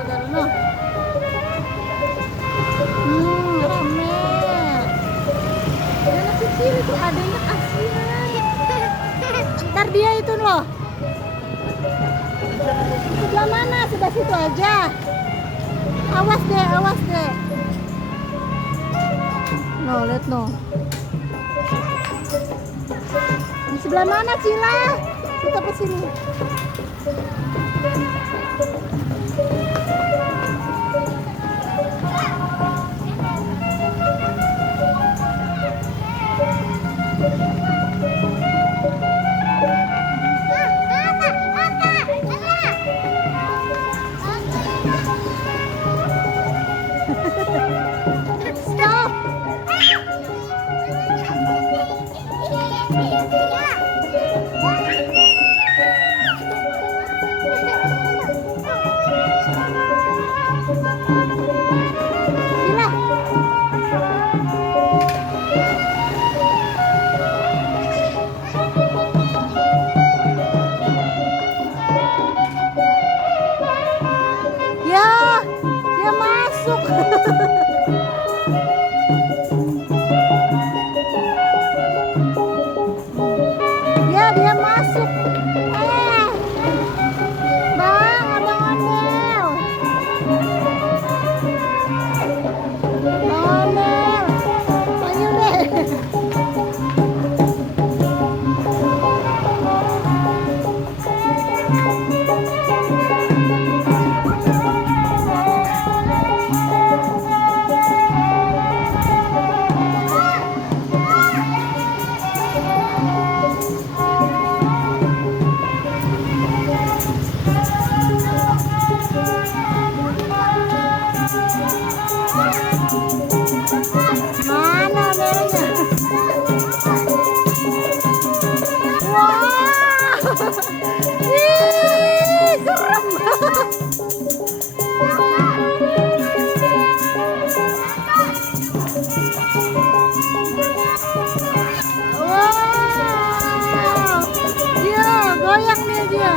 gara-gara no. Rame. Anak kecil itu adanya kasihan. Ntar dia itu loh. Sebelah mana? Sebelah situ aja. Awas deh, awas deh. No, lihat no. Di sebelah mana Cila? Kita ke sini. Ya, dia masuk. Ya, dia masuk. Bang, abang ondel. Bang ondel. Panggil deh. Mana merahnya? Wah, ih, serem. Wow, dia goyang nih dia.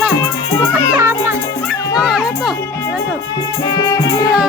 Lah, itu kan sama. Nah, lihat tuh. Lihat tuh. Iya,